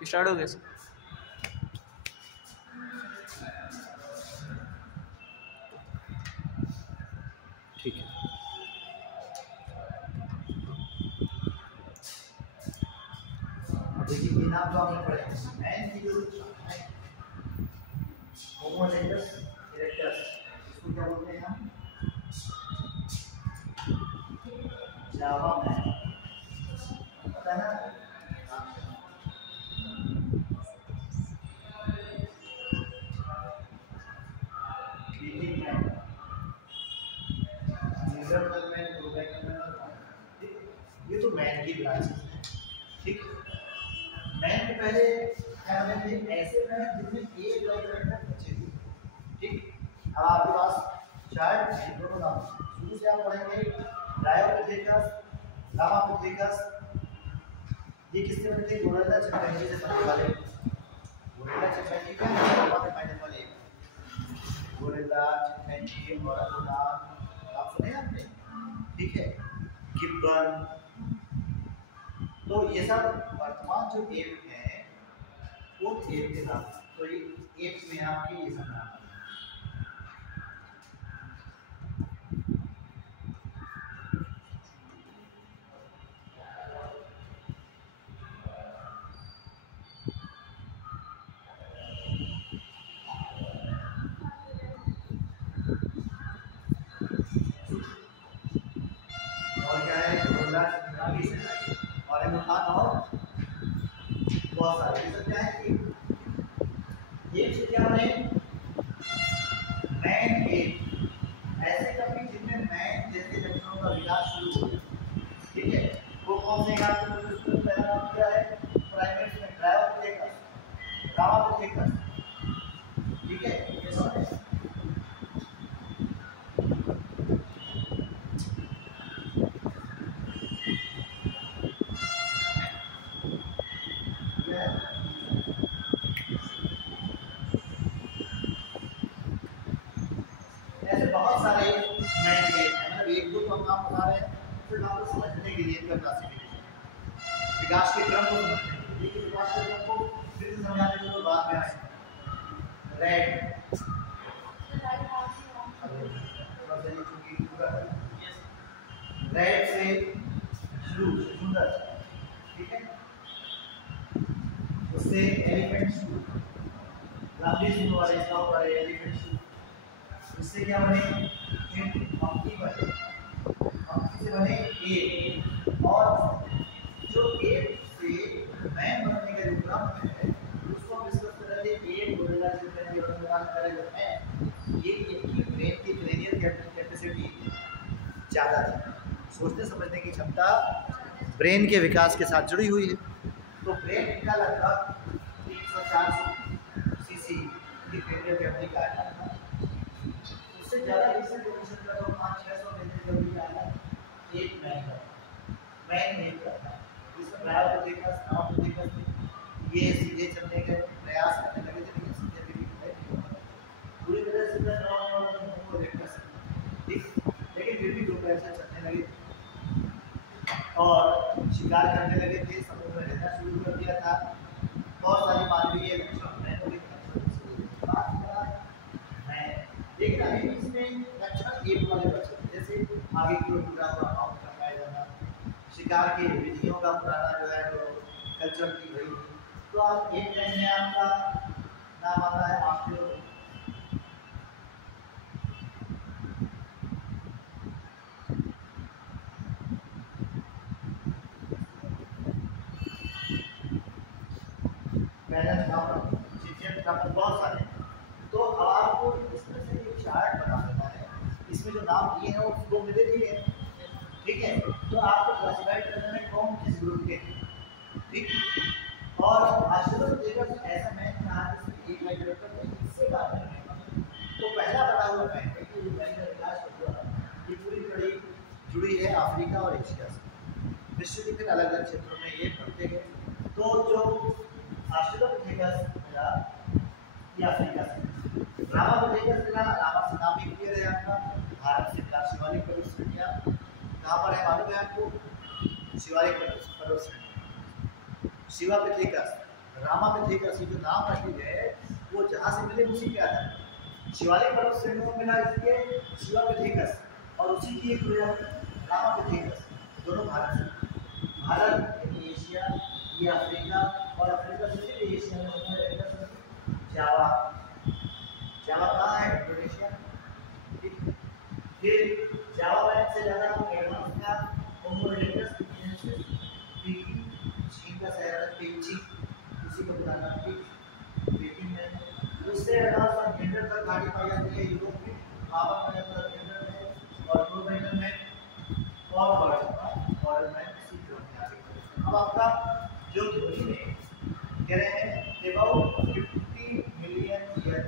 Start हो गया sir. ठीक है। देखिए ये नाम जो आपने पढ़े मैन की जो होमो इरेक्टस इसको क्या बोलते हैं हम? जावा मैन, पता है ना? ये तो मैन की ब्रांचेस हैं, ठीक। मैन के पहले क्या हमें थे ऐसे मैन जिनमें एक लाइक बचे हुए, ठीक। अब आपके पास चार दोनों नाम शुरू से आप पढ़ेंगे डायोपिथेकस, लामापिथेकस। ये किससे बने थे? गोरिल्ला चिंपैंजी से बनने वाले। गोरिल्ला चिंपैंजी का हमारे फाइनल वाले गोरिल्ला चिंपैंजी और ओरांग आप सुने आपने, ठीक है। गिब्बन, तो ये सब वर्तमान जो एप है वो एप के नाम, तो ये एप में आपके ये सब नाम और क्या है गोरिल्ला और एमोथान और बहुत सारे ये सब क्या है ये क्या है मैन एप, ऐसे कभी जिनमें मैन जैसे लक्षणों का विकास शुरू हो गया, ठीक है। वो कौन से आपके पहला नाम क्या है? प्राइमेट्स में डायोपिथेकस, लामापिथेकस, ठीक है। ये सब है। ऐसे बहुत सारे मैन एप हैं, मतलब एक दो हम नाम बता रहे हैं फिर आपको समझने के लिए इनका क्लासिफिकेशन विकास के क्रम को समझने के लिए, विकास के क्रम को फिर से समझाने के बाद में आए रेड रेड से शुरू सुंदर, ठीक है। उससे एलिफेंट शुरू लंबी सुन वाले स्टॉप वाले एलिफेंट शुरू, इससे क्या बने पंक्ति बने, पंक्ति से बने एप, और जो एप से मैन बनने का जो क्रम है उसको हम डिस्कस कर रहे थे। एप गोरिल्ला चिंपैंजी और ओरांग जो है ये इनकी ब्रेन की क्रेनियल कैपेसिटी ज़्यादा थी, सोचने समझने की क्षमता ब्रेन के विकास के साथ जुड़ी हुई है। तो ब्रेन इनका लगभग 300-400 सीसी की क्रेनियल कैपेसिटी का आया था, उससे ज़्यादा इससे प्रोफेसर का तो 500-600 कैपेसिटी का आया एक मैन नहीं करता। इसमें डायोपिथेकस, लामापिथेकस ये सीधे चलने के प्रयास करने लगे थे, लेकिन सीधे भी पूरी तरह से होमो इरेक्टस, ठीक, लेकिन फिर भी दो पैर से चलने लगे और शिकार करने लगे थे, समुद्र में रहना शुरू कर दिया था। बहुत सारी मानवीय लक्षण लेकिन अभी इसमें लक्षण एक वाले बचे, जैसे आगे की ओर पूरा हुआ माउंट का पाया जाना, शिकार की विधियों का पुराना जो है जो कल्चर की गई। तो आप एक लाइन में आपका नाम आता है आपके बहुत सारे। तो अब आपको इसमें से एक चार्ट बना देना है, इसमें जो नाम दिए हैं वो फ्लो में दे दिए हैं, ठीक है। तो आपको क्लासिफाइड करने में कौन किस ग्रुप के, ठीक। और आश्चर्यजनक ऐसा मैन था जिसमें एक लाइन रखकर इससे बात करें तो पहला बता हुआ मैन है कि मैन का विकास हुआ ये पूरी कड़ी जुड़ी है अफ्रीका और एशिया से, विश्व के फिर अलग अलग क्षेत्रों में ये बढ़ते गए। तो जो आश्चर्यजनक मिला ये अफ्रीका से, लामापिथेकस मिला, लामा से नाम भी क्लियर है आपका, भारत से मिला, शिवालिक पर्वत श्रेणियां कहाँ पर है मालूम है आपको? शिवालिक पर्वत श्रेणी। शिवापिथेकस रामापिथेकस जो नाम रखे गए वो जहाँ से मिले उसी के आधार पर शिवालिक पर्वत श्रेणियों में मिला इसके शिवापिथेकस और उसी की एक रामापिथेकस, दोनों भारत से। भारत यानी एशिया, ये अफ्रीका, और अफ्रीका से भी एशिया में होता है जावा। जावा कहाँ है? इंडोनेशिया। फिर जावा वैली से ज़्यादा एडवांस था होमो इरेक्टस इंडियनेसिस, चीन का शहर है पेचिंग, उसी को बताना पेकिंग में। उससे एडवांस और जेंडर तक घाटी पाई जाती है यूरोप में, वहाँ पर जेंडर में और यूरोप में और बॉर्डर में अब आपका जो ध्वनि में कह रहे हैं अबाउट 50 मिलियन ईयर,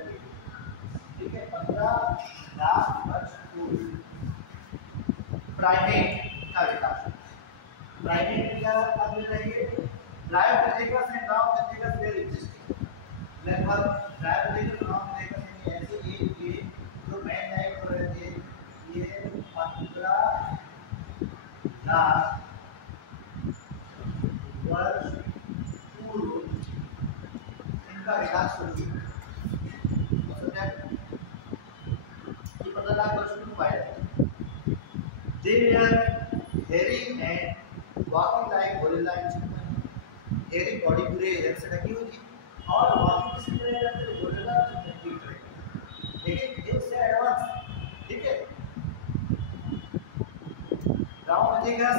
ठीक है, 15 लाख वर्ष पूर्व प्राइमेट का विकास। प्राइमेट क्या आप मिल रही है? Dryopithecus and Dryopithecus were existing। लगभग Dryopithecus Dryopithecus यानी ऐसे ये जो मैन लाइक हो रहे थे ये 15 लाख वर्ष पूर्व इनका विकास शुरू हुआ। ये 15 लाख वर्ष पूर्व पाया जाता है। They were hairy and walking like gorilla in China। hairy body पूरे हेयर से ढकी हुई थी और walking किसी तरह करते थे गोरिल्ला की तरह, लेकिन इससे एडवांस, ठीक है। Dryopithecus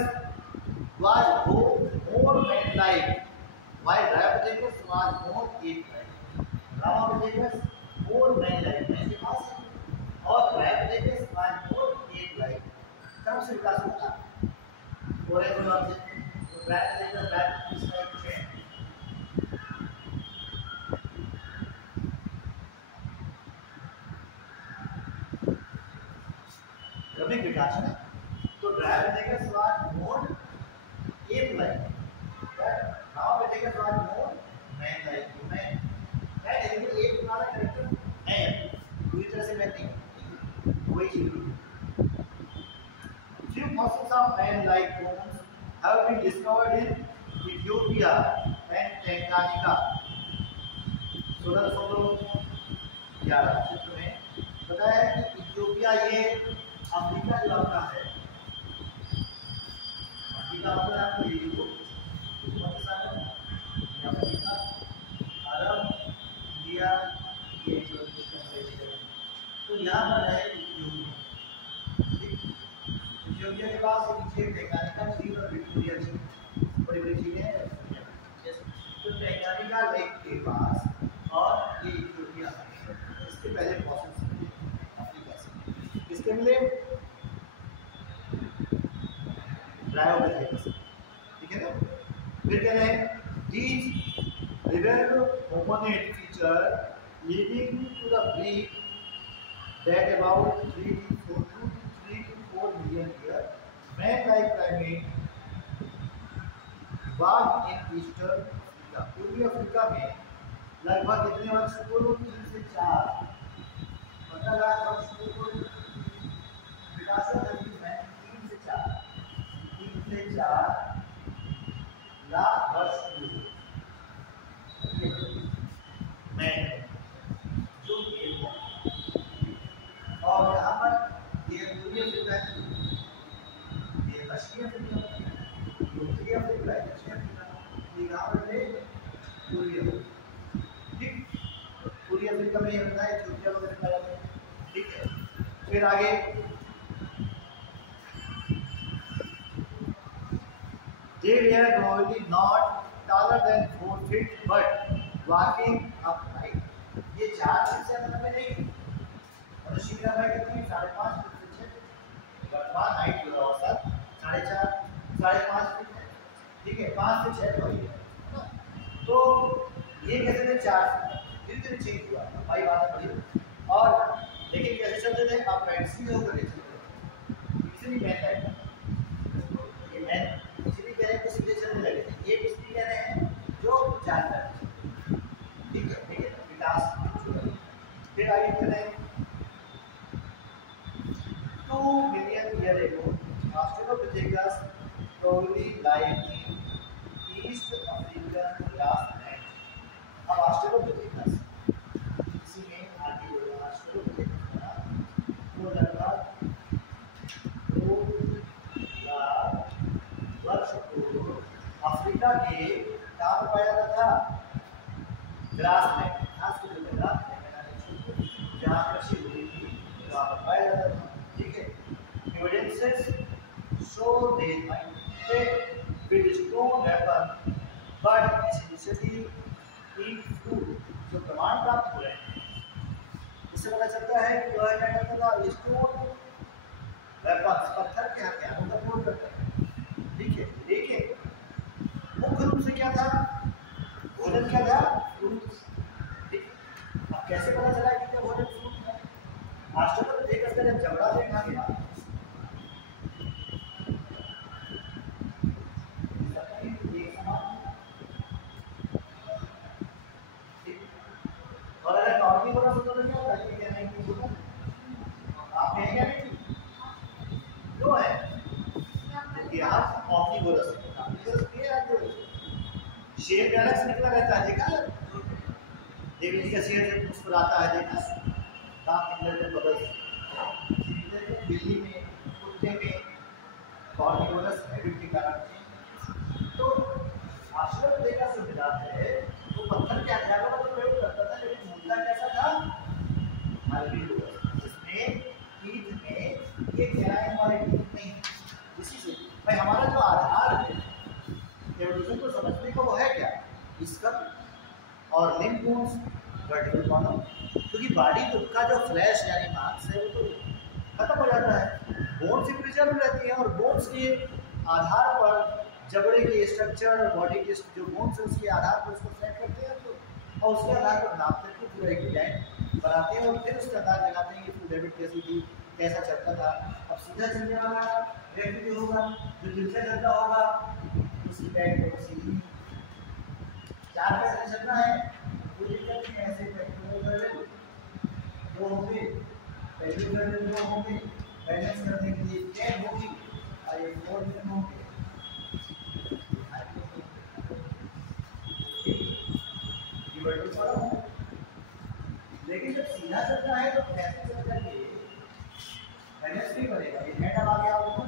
was more man-like, while Dryopithecus was more ape-like। Dryopithecus more man-like, man के पास, और Dryopithecus was more ape-like। कब से विकास होता? बोले तो आपसे Dryopithecus बैक इस टाइप से क्रमिक विकास है। तो Dryopithecus was more ape-like, but Dryopithecus was more man-like। मैं लेकिन एक हमारा कैरेक्टर है पूरी तरह से मैं नहीं वही चीज। Few fossils of man-like bones have been discovered in Ethiopia and Tanganyika। 1611 चित्र में बताया है कि इथियोपिया ये अफ्रीका जो आपका है, अफ्रीका आपका आपको ये देखो अफ्रीका, अरब, इंडिया, ये जो तो यहाँ पर है इथियोपिया। इथियोपिया के पास नीचे टेंगानिका झील और विक्टोरिया झील, बड़ी बड़ी झीलें हैं। तो टेंगानिका लेक के पास और ये इथियोपिया, इसके पहले फॉसिल्स अफ्रीका से, इसके मिले Dryopithecus, ठीक है ना। फिर कह रहे हैं these revealed hominid feature leading to the belief that about 3 to 4 million years man-like primate was in eastern Africa। पूर्वी अफ्रीका में लगभग कितने वर्ष पूर्व? 3 से 4 15 लाख वर्ष पूर्व विकास हुआ है। 3 से 4 लाख वर्ष पूर्व में जो और यहाँ पर ये पूर्वी अफ्रीका है, ये पश्चिमी अफ्रीका, उत्तरी अफ्रीका, दक्षिण अफ्रीका, ये यहाँ पर है पूर्वी अफ्रीका, ठीक। पूर्वी अफ्रीका में ये होता है इथियोपिया वगैरह पाया जाता है, ठीक है। फिर आगे they were probably not taller than 4 feet but walking upright। ये 4 फीट से अंदर में नहीं, मनुष्य की लंबाई कितनी? 5.5 फीट से 6, वर्तमान हाइट जो है औसत 4.5 फीट है, ठीक है। 5 से 6 तो है ना। तो ये कैसे थे? 4 फीट, धीरे चेंज हुआ, भाई बात बड़ी। और लेकिन कैसे चलते थे? आप राइट सीधे होकर चलते, इसीलिए मैन लाइक ये मैन इसीलिए कह रहे हैं कि सीधे चलने लगे थे। ये इसलिए कह रहे हैं जो जानता है, ठीक है, विकास। फिर आगे कह रहे हैं 2 million years ago Australopithecus probably lived in East African grassland। अब ऑस्ट्रेलोपिथेकस इसी में आगे बढ़ा ऑस्ट्रेलोपिथेकस वो लगभग 2 लाख वर्ष पूर्व अफ्रीका के कहाँ पर पाया जाता था? ग्रास में, घास के जो ग्रास में जहाँ कृषि हुई थी वहाँ पर पाया जाता था। ठीक है, evidences show they might with stone weapon but essentially in food। जो प्रमाण प्राप्त हो रहे हैं इससे पता चलता है कि वह क्या करता था? स्टोन वेपन, पत्थर के हथियारों का प्रयोग करता है। ठीक है, लेकिन मुख्य रूप से क्या था? भोजन क्या था? फ्रूट्स। ठीक, अब कैसे पता चला कि क्या भोजन फ्रूट है? ऑस्ट्रेलोपिथेकस का जब जबड़ा देखा गया और अगर कार्निवोरस होता तो क्या होता है? क्या नहीं कि होता आपने क्या नहीं की क्यों है कि आप कार्निवोरस शेर का अलग से निकला रहता है, देखा देवी जी का शेर जब मुस्कुराता है, देखा दांत निकल के बगल से। बिल्ली में, कुत्ते में कार्निवोरस हैबिट के कारण तो ऑस्ट्रेलोपिथेकस जो मिला है वो पत्थर के हथियारों का तो प्रयोग करता था, लेकिन मुद्दा कैसा था? हर्बीवोरस, जिसमें टीथ में ये गहराई हमारे टीथ नहीं है। इसी से भाई हमारा जो आधार है एवोल्यूशन को समझने का वो है क्या? स्कल और लिम्फ बोन्स, वर्टिकल कॉलम, क्योंकि बॉडी का जो फ्लैश यानी मांस है वो तो खत्म हो जाता है, बोन्स ही प्रिजर्व रहती है और बोन्स के आधार पर जबड़े के स्ट्रक्चर और बॉडी के जो बोन्स है उसके आधार पर उसको सेट करते हैं तो और उसके आधार पर नापते हैं, पूरा एक डिजाइन बनाते हैं और फिर उसका अंदाज लगाते हैं कि फूड हैबिट कैसी थी, कैसा चलता था। अब सीधा चलने वाला व्यक्ति जो होगा, जो दिल से चलता होगा, उसकी पैर को सीधी 4 पैर से चलना है कोई दिक्कत नहीं, ऐसे पैर कर ले 2 होंगे, पहले कर ले 2 होंगे, बैलेंस करने के लिए 10 होगी और ये 4 दिन होंगे। लेकिन जब सीधा चलना है तो कैसे चल करके बैलेंस नहीं बनेगा? ये हेड अब आ गया ऊपर,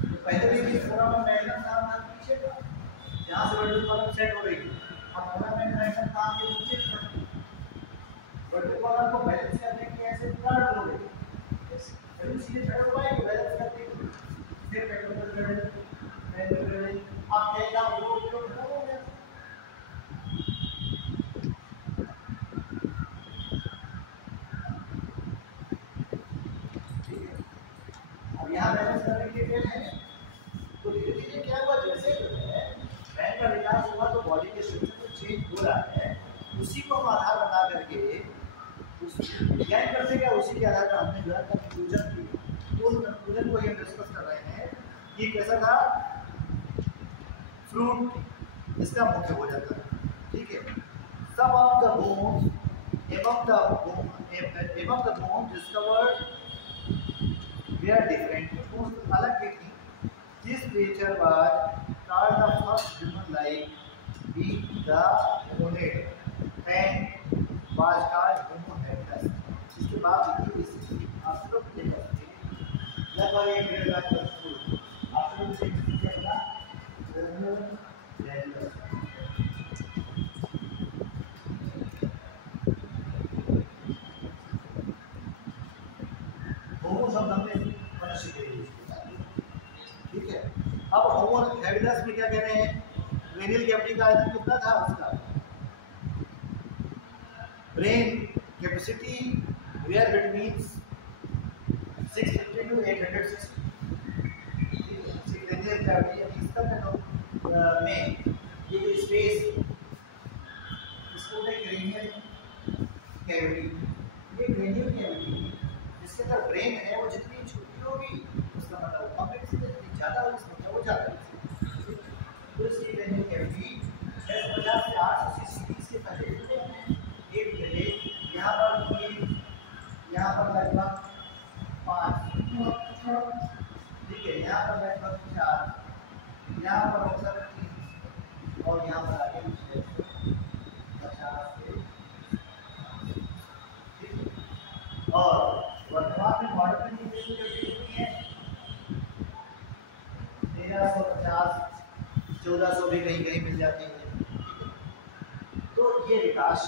तो पहले देखिए थोड़ा सा मैग्नेट था पीछे का, यहाँ से वर्टिकल कॉलम सेट हो गई, अब थोड़ा मैग्नेट था के नीचे वर्टिकल कॉलम को बैलेंस करने के ऐसे कार्ड हो गई, जब सीधे खड़े हुआ है बैलेंस करने के फिर पेट्रोल कर अब कहेगा वो खड़ा हो गया। यहाँ बैलेंस करने के लिए है तो धीरे धीरे क्या हुआ? जैसे जो है ब्रेन का विकास हुआ तो बॉडी के स्ट्रक्चर में चेंज हो रहा है, उसी को हम आधार बना करके डिजाइन करते क्या उसी के आधार पर हमने जो है कंक्लूजन की, तो उस कंक्लूजन को हम डिस्कस कर रहे हैं कि कैसा था फ्रूट इसका मुख्य हो जाता है। ठीक है, some of the bones among the bones discovered were different, bones अलग की थी। This creature was called the first human like being the hominid and was called Homo erectus। इसके बाद इसी ऑस्ट्रेलोपिथेकस थे लगभग 1.5 लाख वर्ष पूर्व ऑस्ट्रेलोपिथेकस क्या था? होमो इरेक्टस। होमो शब्द हमने मनुष्य के लिए यूज किया। ठीक है, अब होमो हैबिलिटस में क्या कह रहे हैं? क्रेनियल कैविटी का आयतन कितना था उसका? Brain capacity were between 650 to 860। Cranial cavity इसका में ये जो स्पेस इसको क्रेनियल कैविटी, ये क्रेनियल कैविटी जिसके अंदर ब्रेन है वो जितनी छोटी होगी उसका मतलब कॉम्प्लेक्सिटी जितनी ज़्यादा होगी उसका मतलब वो ज़्यादा होगी। तो इसकी क्रेनियल कैविटी 650 से 880 सीरीज के पहले एक मिले यहाँ पर लगभग 5, ठीक है, यहाँ पर लगभग 4, यहाँ पर औसत 3 और यहाँ पर आगे कुछ 50 से, और वर्तमान में मॉडल में कितनी है 1350, 1400 भी कहीं कहीं मिल जाती है। तो ये विकास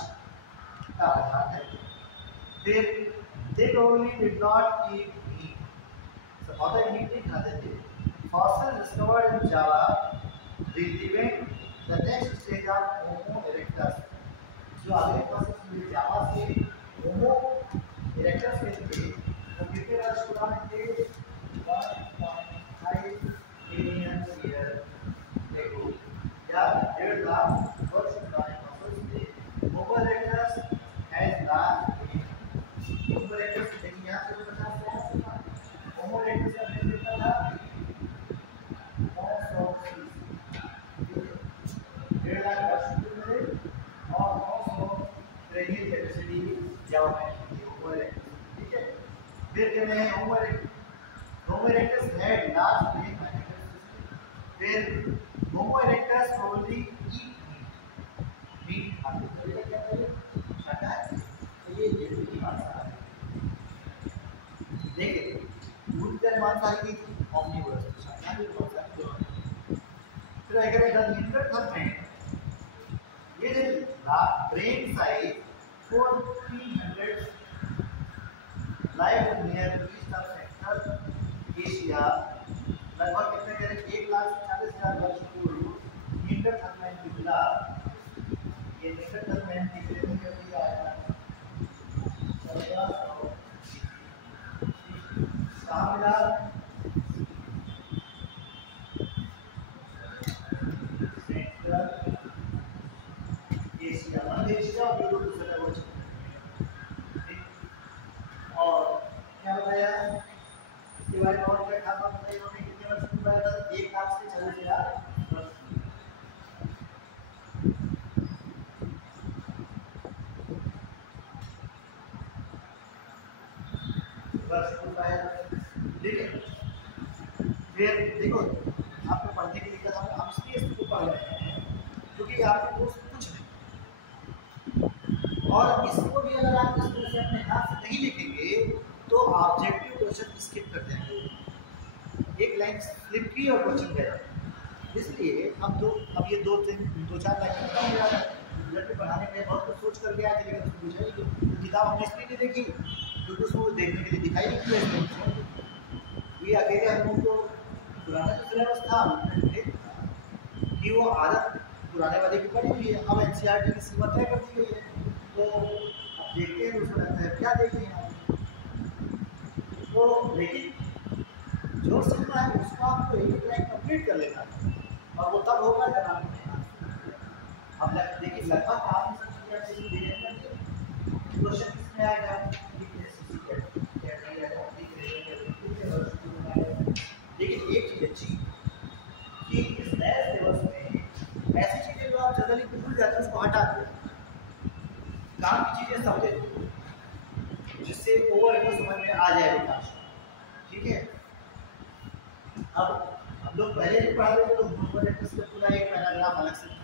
का आधार है। फिर they probably did not eat meat. So other meat नहीं खाते थे। Fossils discovered in Java represent the next stage of Homo erectus. जो आगे fossils मिले जावा से Homo erectus में थे, वो कितने वर्ष पुराने थे? 1.5 मिलियन ईयर ago। या 1.5 लाख वर्ष पुराने fossils थे। Homo erectus has large Homo erectus देखिए यहाँ से 50 से Homo erectus का मेन कितना था 930 1.5 लाख वर्ष पूर्व और 900 ट्रिलियन कैपेसिटी जावा में Homo erectus, ठीक है। फिर कहते हैं Homo erectus had large brain capacity। फिर Homo erectus probably eat meat खाते थे। क्या कहते हैं शाकाहारी। तो ये की बात है। देखिए दूध का मांसाहारी की omnivorous शाकाहारी मांसाहारी दोनों। फिर अगर नेंडरथल ये brain size 400 live near east of central Asia लगभग कितने करें 1,40,000 वर्ष पूर्व नेंडरथल मैन की मिला। ये नेंडरथल मैन कितने में कर दिया आया एशिया मध्य एशिया और यूरोप से लगभग। और क्या बताया इसके बारे में और क्या खास बात बताई उन्होंने कितने वर्ष पूरा था 1 लाख से 40,000 वर्ष पूरा है। ठीक है फिर देखो आपको पढ़ने के लिए कहा हम इसलिए इसको पढ़ रहे हैं क्योंकि आपके दोस्त कुछ नहीं और इसको भी अगर आप इस तरह से अपने हाथ से नहीं लिखेंगे तो ऑब्जेक्टिव क्वेश्चन स्किप कर देंगे। एक लाइन स्लिप की और क्वेश्चन गया। इसलिए हम तो अब ये 2-4 लाइन रिजल्ट में पढ़ाने में बहुत कुछ सोच करके आए थे लेकिन उसको पूछा ही किताब हमने इसलिए नहीं देखी क्योंकि उसको देखने के लिए दिखाई नहीं दिया। ये अकेले हम लोग को पुराना जो सिलेबस था कि वो आदत पुराने वाले की पड़ी हुई है। अब एनसीईआरटी की सीमा तय कर दी गई है तो अब देखते हैं उसमें लगता है क्या देखें आप तो लेकिन जो सीखना है उसको आपको एक लाइन कंप्लीट कर लेना है और वो तब होगा जब आप अब देखिए लगभग आप क्वेश्चन किसमें आएगा लेकिन एक चीज अच्छी कि इस नए सिलेबस में ऐसी चीजें जो आप जनरली भूल जाते हैं उसको हटा दें काम की चीजें समझे जिससे ओवर समझ में आ जाए विकास। ठीक है अब हम लोग पहले भी पढ़ा रहे थे तो होमो इरेक्टस का पूरा एक पैराग्राफ अलग से था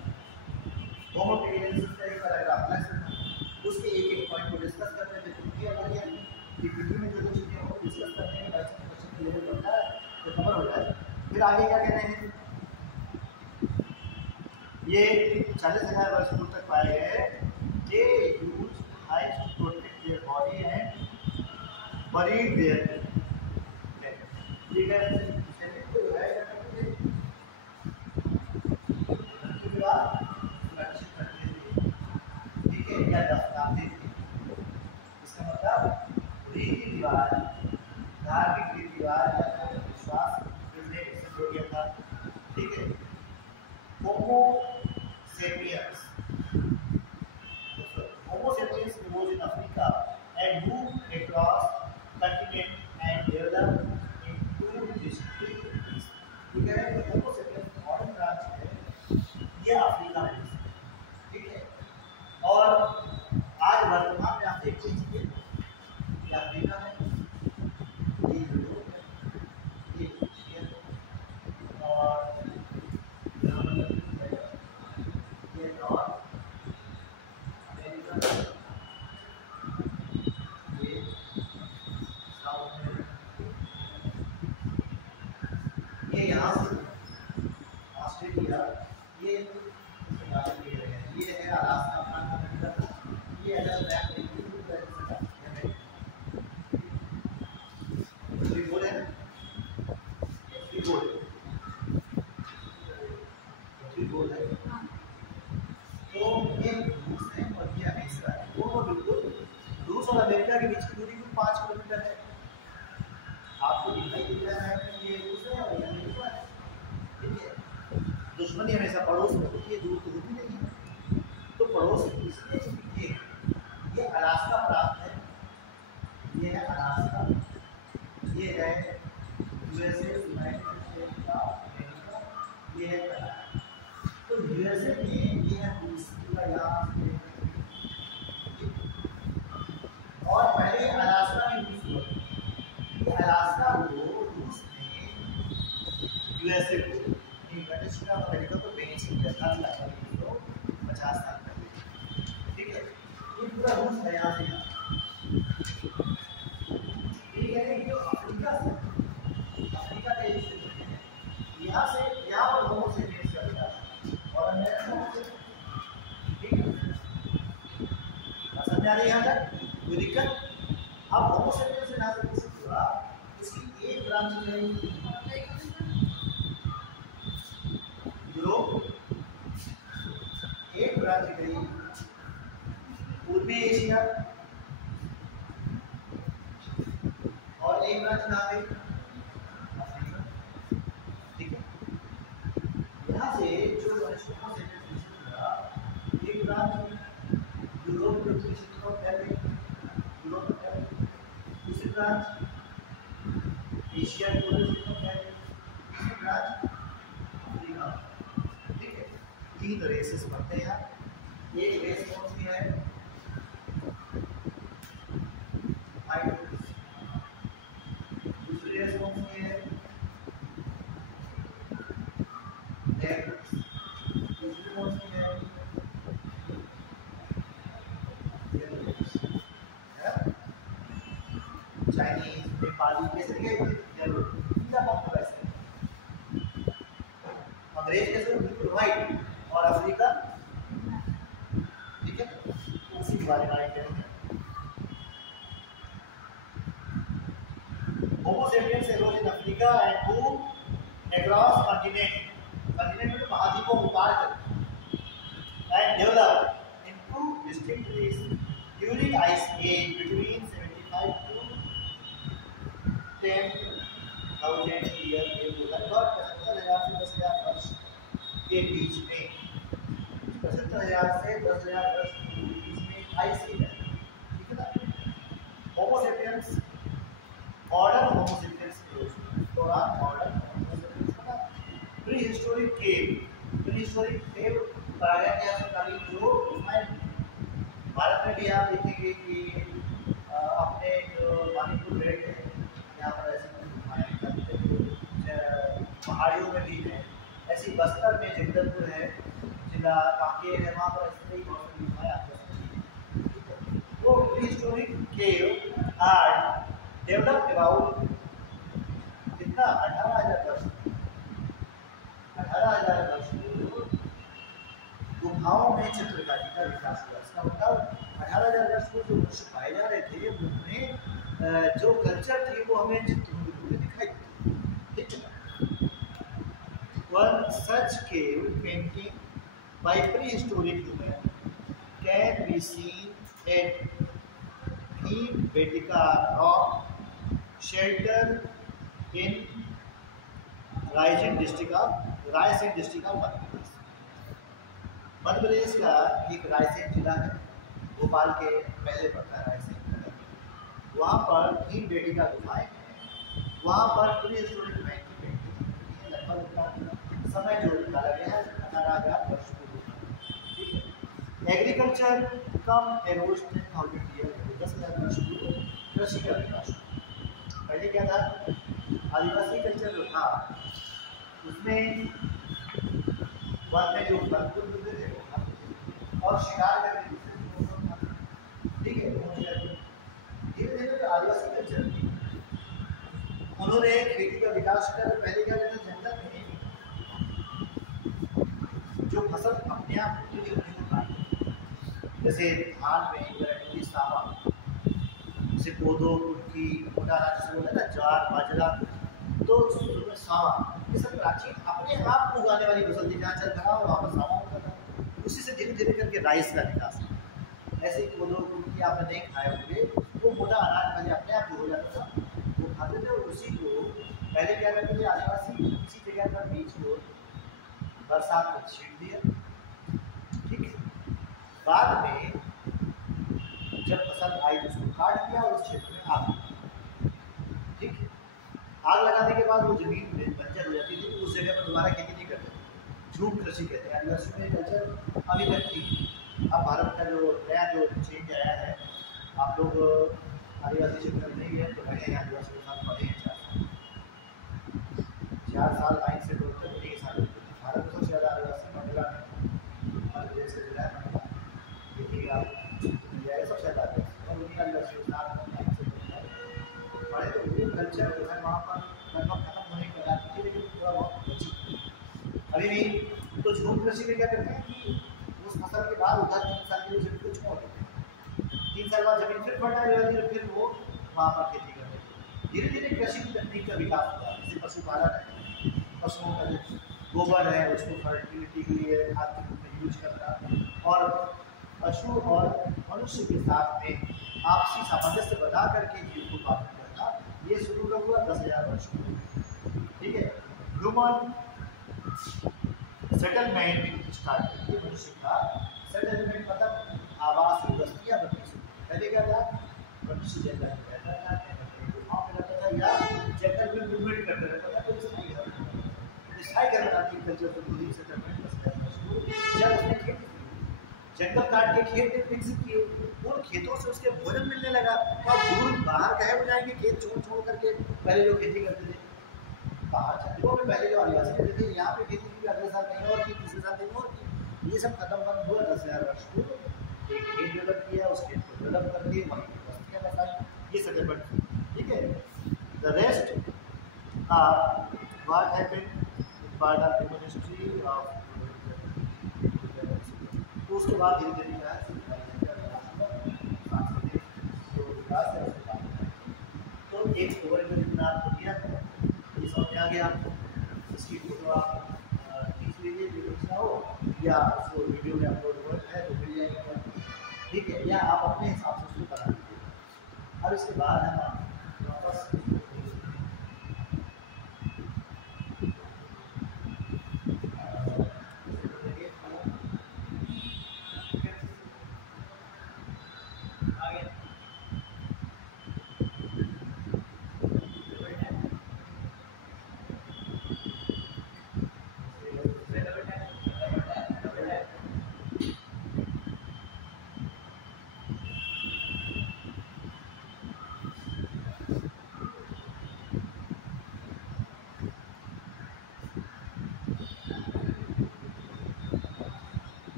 होमो पेडियंसिस का एक पैराग्राफ अलग से था उसके एक एक पॉइंट को डिस्कस करते थे क्योंकि अगर ये वीडियो में जो जो चीजें हो डिस्कस करने में बच्चे का लेवल बढ़ता है तो खबर हो जाए। फिर आगे क्या कह रहे हैं ये 40,000 वर्ष पूर्व तक पाए गए they use hives to protect their body and bury their dead। ठीक है ठीक है क्या दफनाते थे इसका मतलब रीति रिवाज धार्मिक रीति रिवाज विश्वास हो गया था। ठीक है होमो sapiens was in Africa and moved across continent and developed into districts। ठीक है होमो सेपियंस मॉडर्न ब्रांच है ये अफ्रीका में। ठीक है और आज वर्तमान में आप देख लीजिए ये अफ्रीका में ये यूरोप है ये एशिया और चेक किया, ये है अलास्का प्रांत, ये अलग मैप है, बोले बोल है। तो ये रूस है और ये अमेरिका है, दोनों बिल्कुल रूस और अमेरिका के बीच की दूरी कुल 5 किलोमीटर है। आपको दिखाई दे रहा है कि ये रूस है और ये अमेरिका है, ठीक है। दुश्मनी हमेशा पड़ोस में होती है, दूर तो होती नहीं है। तो पड़ोस इसलिए ये अलास्का प्रांत है, ये है अलास्का, ये है यूएसए, यूनाइटेड स्टेट का अमेरिका, ये है कनाडा। तो यूएसए में ये है रूस का यहाँ, और पहले अलास्का में रूस हुआ, अलास्का को रूस ने यूएसए को यूनाइटेड स्टेट ऑफ अमेरिका को बेच दिया था 50 साल पहले, ठीक है। ये पूरा रूस है यहाँ से, ठीक है। जो अफ्रीका से, अफ्रीका का यहाँ से यहाँ पर होमो सेपियंस चलता है और अमेरिका से, ठीक है। समझ आ रही है यहाँ तक कोई दिक्कत? अब होमो सेपियंस से ना हुआ, उसकी एक ब्रांच है यूरोप, एक ब्रांच गई पूर्वी एशिया, और एक ब्रांच कहाँ गई अफ्रीका, ठीक है। यहाँ से जो एक ब्रांच यूरोप के क्षेत्र में फैल गई, यूरोप में फैल गई, दूसरी ब्रांच एशिया के क्षेत्र में फैल गई, तीसरी ब्रांच अफ्रीका, ठीक है। 3 रेसेस बनते हैं यहाँ। एक रेस कौन सी है? दूसरी रेस कौन सी है? दूसरी कौन सी है? चाइनीज, नेपाली, कैसे दिखाई वैसे अंग्रेज कैसे बिल्कुल व्हाइट, और अफ्रीका, ठीक है। उसी के बारे में आएंगे। होमो sapiens arose in Africa and moved across continent में महाद्वीपों को पार कर and developed into distinct races during ice age between 75 to 10,000 year के लगभग 75,000 से 10,000 वर्ष के बीच में, 75,000 से 10,000 वर्ष के बीच में आइस एज है, ठीक है ना। होमो सेपियंस मॉडर्न होमो सेपियंस के दौरान मॉडर्न होमो सेपियंस का प्री हिस्टोरिक केव पाया गया सरकारी जो भारत में भी आप देखेंगे कि अपने जो मणिपुर बेल्ट है यहाँ पर ऐसे पहाड़ियों में भी है, ऐसी बस्तर में जगदलपुर है, जिला कांकेर है, वहाँ पर ऐसे कई बहुत सारी गुफाएं आपको मिलेंगी। वो prehistoric cave are develop about कितना 18,000 वर्ष, 18,000 वर्ष गुफाओं में चित्रकारी का विकास हुआ। इसका मतलब 18,000 वर्ष को जो वृक्ष पाए जा रहे थे उनमें जो कल्चर थी वो हमें चित्रों में दिखाई देती। One such cave painting by prehistoric human can be seen at Bhimbetka Rock Shelter in Raisen district of Madhya Pradesh का एक रायसेन जिला है, भोपाल के पहले पड़ता है रायसेन, वहाँ पर भीमबेटका गुफाएं हैं, वहाँ पर प्री हिस्टोरिक मैन की पेंटिंग लगभग समय जो निकाला गया है 18,000 वर्ष पूर्व, ठीक है। एग्रीकल्चर कम एरोज 10,000 ईयर, 10,000 वर्ष पूर्व कृषि का विकास। पहले क्या था, आदिवासी कल्चर जो था उसमें वन में जो बनपुर मिलते थे और शिकार करते थे, ठीक है। धीरे धीरे जो आदिवासी कल्चर थी उन्होंने खेती का विकास कर, पहले क्या करते जंगल में जो फसल अपने आप होती है उन्हीं को काटते। जैसे धान में वैरायटी सावा, जैसे कोदो, कुटकी, मोटा अनाज जैसे बोला ना, ज्वार, बाजरा, तो उसमें सावा, ये सब प्राचीन अपने आप उगाने वाली फसल थी, जहाँ चल रहा हो वहाँ पर सावा होता था। उसी से धीरे धीरे करके राइस का विकास हुआ। ऐसे ही कोदो, कुटकी आपने नहीं खाए होंगे, वो मोटा अनाज पहले अपने आप जो हो जाता था वो खाते थे। और उसी को पहले क्या करते थे आदिवासी, इसी जगह पर बीज को बरसात में छीट दिया, ठीक है। बाद में जब फसल आई तो उसको काट दिया और उस क्षेत्र में आग लगा, ठीक है। आग लगाने के बाद वो जमीन बंजर हो जाती थी, तो उस जगह पर दोबारा खेती नहीं करते थे। झूम कृषि कहते हैं आदिवासियों में कल्चर अभी तक थी। अब भारत का जो नया जो चेंज आया है, आप लोग आदिवासी क्षेत्र में नहीं है तो रहे हैं, आदिवासी के साथ पढ़े हैं 4 साल 9 से 12 साल। भारत में सबसे ज़्यादा आदिवासी मंडला में, मध्य प्रदेश से जुड़ा है मंडला, देखिए आप सबसे ज़्यादा और उन्हीं आदिवासी के साथ पढ़े। तो वो कल्चर जो है वहाँ पर लगभग खत्म होने की बात थी, लेकिन थोड़ा बहुत बची अभी भी। तो झूम कृषि में क्या करते हैं कि उस फसल के बाद उधर 3 साल के लिए जमीन को छोड़ देते हैं, 3 साल बाद जमीन फिर फर्टाइल हो जाती है, फिर वो वहाँ पर खेती करते हैं। धीरे धीरे कृषि तकनीक का विकास हुआ। जैसे पशुपालन है, पशुओं का जो गोबर है उसको फर्टिलिटी के लिए खाद के रूप में यूज करना, और पशु और मनुष्य के साथ में आपसी सामंजस्य बना करके जीव को पालन करना, ये शुरू कब हुआ? 10,000 वर्ष में, ठीक है। ह्यूमन सेटलमेंट स्टार्ट करके मनुष्य का सेटलमेंट मतलब आवास बस्तियाँ बननी शुरू। पहले क्या था? मनुष्य जंगल में रहता था, गाँव में रहता था, या जंगल में मूवमेंट करते रहता था, तो स्थायी घर बनाती कल्चर को सेटलमेंट 10,000 वर्ष को। जब उसने खेती जंगल काट के खेत विकसित किए, उन खेतों से उसके भोजन मिलने लगा, तो अब दूर बाहर कहे हो जाएंगे खेत छोड़ करके। पहले जो खेती करते थे बाहर जंगलों में, पहले जो आदिवासी रहते थे यहाँ पे खेती की, अगले साल कहीं और की, तीसरे साल कहीं और की, ये सब खत्म बंद हुआ। 10,000 वर्ष को एक खेत डेवलप किया, उस खेत को डेवलप करके वहीं की बस्तियाँ बसाई, ये सेटलमेंट, ठीक है। The rest what happened in part of human history of. तो उसके बाद धीरे धीरे क्या है तो एक ओवरव्यू जितना आपको दिया था ये समझ में आ गया आपको। इसकी फोटो आप खींच लीजिए जो खींचना हो, या उसको वीडियो में अपलोड हो है तो मिल जाएगा, ठीक है, या आप अपने हिसाब से उसको बना लीजिए। अब इसके बाद हम वापस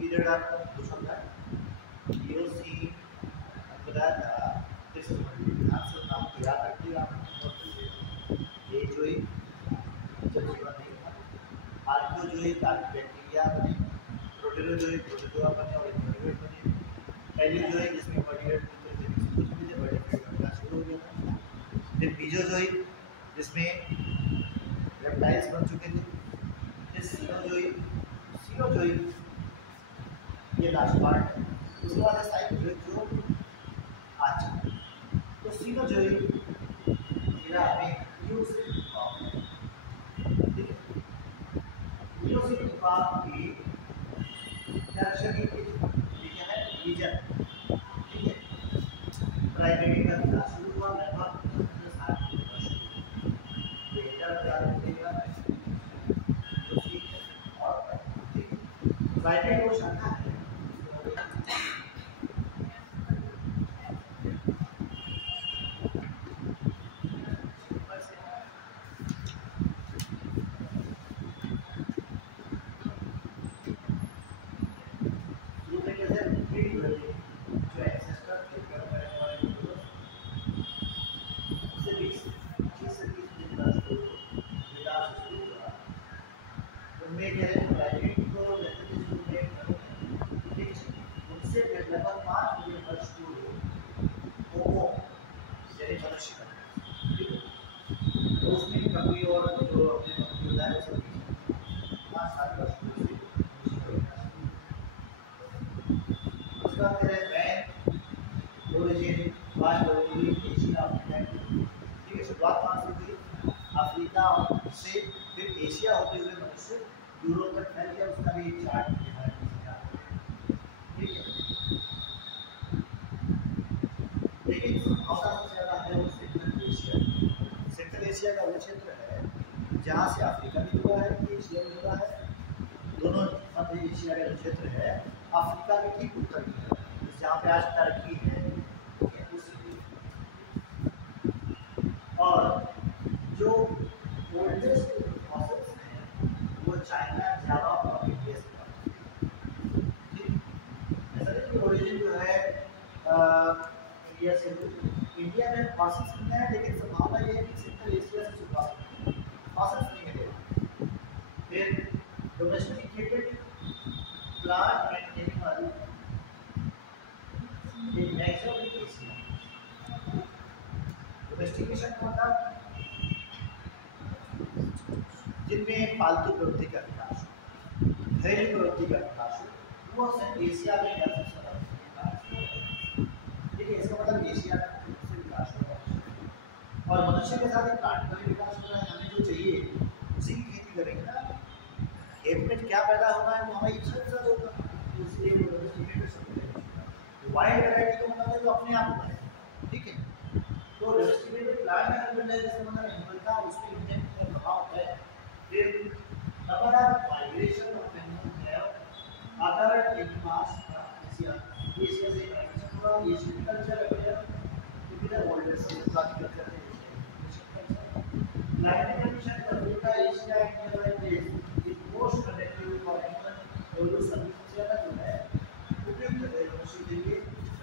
पीरियड आपको कुछ होता है ईओसीन अंतराल दिस ध्यान से नाम याद रखिएगा। ये जो है जब जीवन नहीं था, आर्कियो जो है बैक्टीरिया बने, प्रोटेरो जो है प्रोटेरोआ बने और इन्वर्टेब्रेट बने। पहले जो है जिसमें वर्टिब्रेट कुछ भी थे वर्टिब्रेट बनना शुरू हो गया था, मीजोजोइक जिसमें रेप्टाइल्स बन चुके थे, फिर सीनोजोइक, सीनोजोइक ये लास्ट पार्ट है, उसके बाद है साइक्लोजोइक जो आज तो सीनोजोइक एरा में यूसिक फॉर्म है, ठीक है। यूसिक फॉर्म की दर्शनी के क्या है रीजन, ठीक है। प्राइमरी का विकास शुरू हुआ लगभग 60 वर्ष बेहतर ज्ञान मिलेगा और प्राइमरी को शाखा है अफ्रीका से फिर एशिया होते हुए मनुष्य यूरोप तक फैल गया, उसका भी एक चार्ट ठीक है। लेकिन सबसे ज़्यादा है वो सेंट्रल एशिया। सेंट्रल एशिया का वो क्षेत्र है जहाँ से अफ्रीका भी जुड़ा है, एशिया भी जुड़ा है, दोनों मध्य एशिया का जो क्षेत्र है अफ्रीका के ठीक उत्तर की है, जहाँ पे आज टर्की है। और जो ओल्डेस्ट फॉसिल्स हैं वो चाइना, जावा और इंडिया से प्राप्त हुए। ऐसा नहीं कि ओरिजिन जो है इंडिया से हुई, इंडिया में फॉसिल्स मिले हैं, लेकिन संभावना ये है कि सेंट्रल एशिया से शुरुआत फॉसिल्स नहीं मिले। फिर domesticated plant and animal in majority Asia. Domestication का मतलब जिनमें पालतू प्रवृत्ति का विकास हो, घरेलू प्रवृत्ति का विकास हो, वो एशिया में देखिए, इसका मतलब एशिया से विकास हो रहा है और मनुष्य के साथ एक प्लांट का भी विकास हो रहा है। हमें जो चाहिए उसी की खेती करेंगे ना, खेत में क्या पैदा होना है वो हमारी इच्छा के साथ होगा, इसलिए वो डोमेस्टिकेट कर सकते हैं। वाइल्ड वैरायटी का मतलब है तो अपने आप होता है, ठीक है। तो डोमेस्टिकेटेड प्लांट एनिमल है, जिसका मतलब एनिमल का उसमें इंटेंट का प्रभाव होता है। फिर number of migration of animal है अदर एनिमल्स का एशिया से माइग्रेशन हुआ, Asian culture appear to be the oldest culture है। Climate condition Africa, Asia, India like this is most connective for animal evolution. सबसे ज्यादा जो है उपयुक्त है मनुष्य के लिए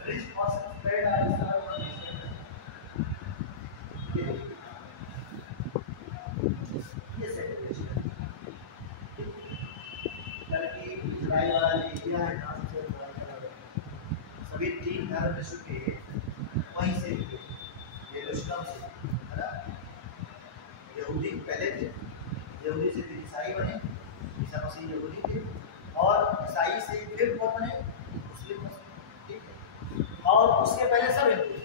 rich fossil spread are star ये सेपरेशन टर्की, इजराइल वाला एरिया है जहाँ से सभी तीन धर्म विश्व के वहीं से यरूशलेम से है ना। यहूदी पहले थे, यहूदी से फिर ईसाई बने, ईसा मसीह यहूदी थे, और ईसाई से फिर कौन बने, मुस्लिम बने, ठीक है। और उसके पहले सब हिंदू।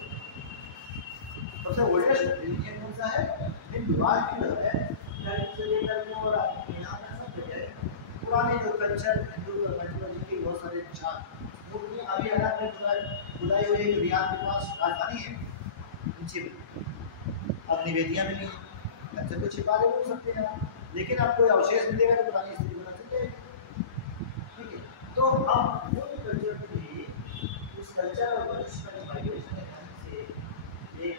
सबसे ओल्डेस्ट रिलीजन कौन सा है? हिंदू। आज भी जो है से लेकर के और यहाँ पे सब जगह पुराने जो कल्चर हिंदू मैथोलॉजी के बहुत सारे निशान मूर्ति अभी अलग खुदाई हुई है। रियाद के पास राजधानी है, नीचे अब निवेदियाँ मिली, कल्चर को छिपा के बोल सकते हैं आप, लेकिन आपको अवशेष मिलेगा तो पुरानी स्थिति पता चल जाएगी, ठीक है। तो अब वो कल्चर भी उस कल्चर और मनुष्य का माइग्रेशन है से एक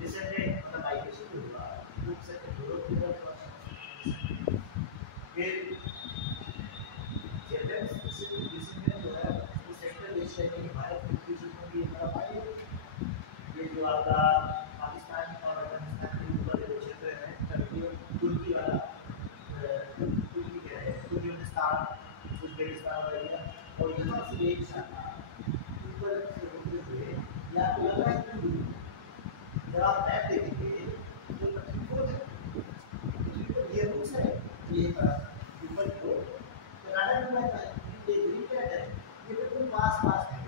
डिसेंडेंट मतलब माइग्रेशन हुआ से यूरोप की तरफ फिर जब डिसेंडेंट जो है वो सेंट्रल एशिया के भारत की जितने भी तरफ आए, ये जो आपका पाकिस्तान और अफगानिस्तान के ऊपर जो क्षेत्र है तुर्की वाला, तुर्की क्या है, तुर्कमेनिस्तान, उज्बेकिस्तान वाला एरिया, और यहाँ से एक शाखा ऊपर से होते हुए या तो लग रहा है कि आप मैप देखेंगे तो ये रूट्स है, ये ऊपर की ओर कर्नाटक में है, ये ग्रीन कैट है, ये बिल्कुल पास पास है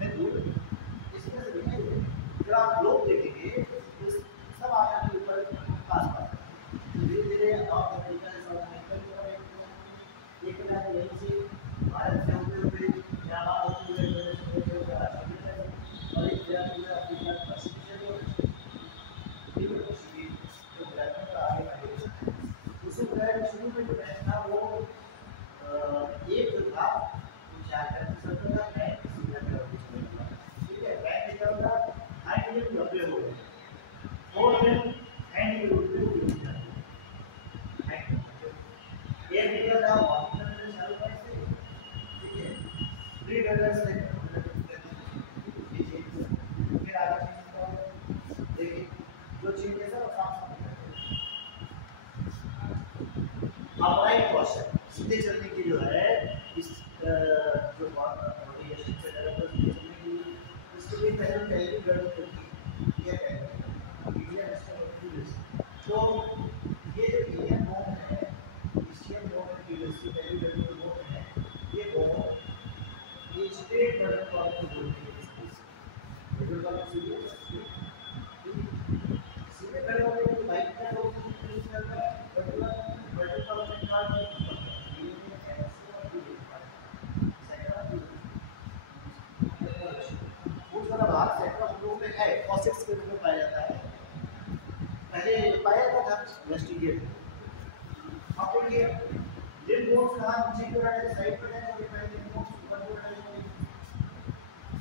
में दूर इसमें से दिखाई दे। जब आप लोग देखेंगे तो सब आया के ऊपर पास पास धीरे धीरे नॉर्थ अमेरिका से साउथ अमेरिका की तरफ एक मैप यहीं से भारत से होते हुए यहाँ होते हुए और एक जगह पूरा अफ्रीका पश्चिमी से जो ग्रहण का आगे का उसी ग्रहण शुरू में जो ग्रहण था वो एक जो था चार सर्कल का ग्रहण सीधा ग्रहण, ठीक है। ग्रहण क्या होता है, हाइड्रोजन डबल हो गए और फिर एंड के रूप में यूज करते हैं। एक निकल रहा ऑक्सीजन से चालू करने से, ठीक है, फ्री डबल से फिर आगे देखिए जो चीज है सब साफ साफ अपराइट क्वेश्चन सीधे चलने की जो है इस जो बॉडी या शिप से डायरेक्ट सीधे चलने की इसके लिए पहले गणित करती क्या कहते हैं इंडियन स्टैटिस्टिक्स। तो ये जो इंडियन बॉन्ड है एशियन बॉन्ड की वैसी पहली गणित बॉन्ड है, ये बॉन्ड ये स्टेट बटन कॉलम को जोड़ने के लिए बटन कॉलम सीधे खड़े होने की बाइक का लोग यूज करता है बटन कॉलम में कार्ड भाग सेक्टर हम लोगों में है फॉसिल्स के रूप में पाया जाता है, पहले पाया जाता था वेस्टिजियल। अब देखिए लिम्फ नोड्स कहाँ नीचे की ओर है, साइड पर है, और पहले लिम्फ नोड्स ऊपर की ओर है।